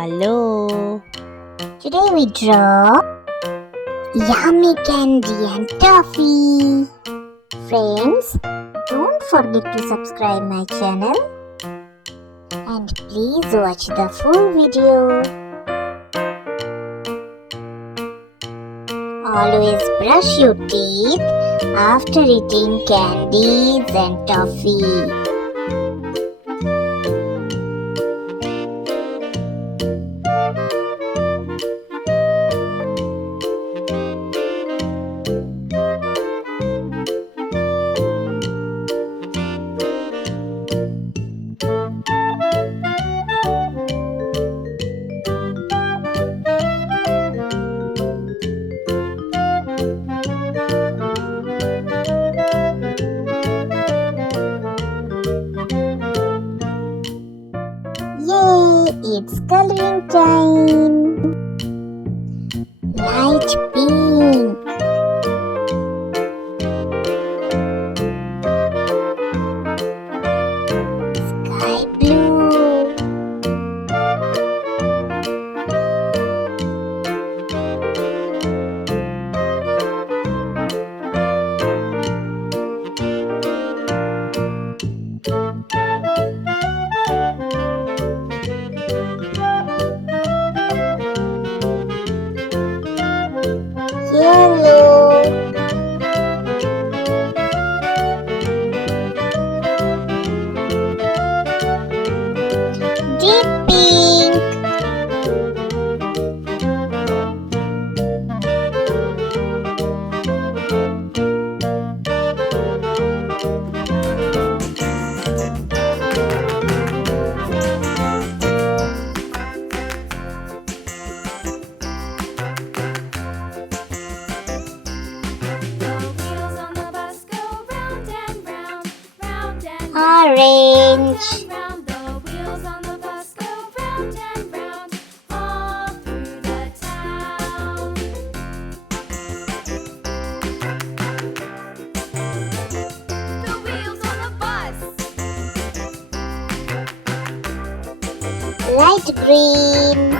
Hello. Today we draw yummy candy and toffee. Friends, don't forget to subscribe my channel and please watch the full video. Always brush your teeth after eating candies and toffee. Yay! It's coloring time! Light pink, sky blue, yellow, deep pink, orange, light green,